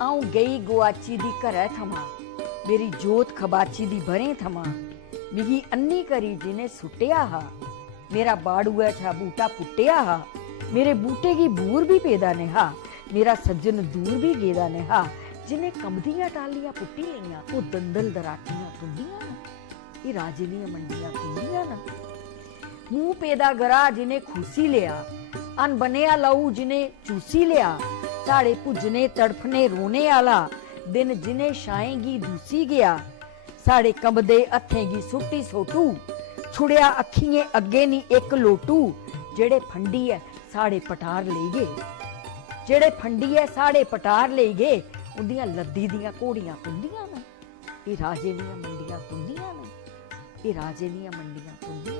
आऊं गई गुआची दी घरै थमां, मेरी जोत खबाची दी भरें थमां, मिगी अन्नी करी जिने सुट्टेआ हा, मेरा बाड़ुए छा बूटा पुट्टेआ हा, मेरे बूटे गी बूर भी पेदा नेहा, मेरा सज्जन दूर भी गेदा नेहा, जिने कंबदियां टालियां पुट्टी लियां, वो दंदल दराटियां तुंदियां न, ये राजे दियां मंडियां तुंदियां न। मूंह पेदा गरा जिने खूसी लिया, अन बनेआ लहू जिने चूसी लिया, साढ़े भुजने तड़फने रोने आला दिन जिने शाएं गी दूसी गया, साढ़े कंबदे हत्थें गी सुट्टी सोटू, छुड़िया अखियें अग्गे नी इक लोटू, जेड़े फंडियै साढ़े पटार लेई गए, जेड़े फंडियै साढ़े पटार लेई गए, उंदियां लद्दी दियां घोड़ियां तुंदियां न, ये राजे दियां मंडियां तुंदियां न, ये राजे दियां मंडियां तुंदियां।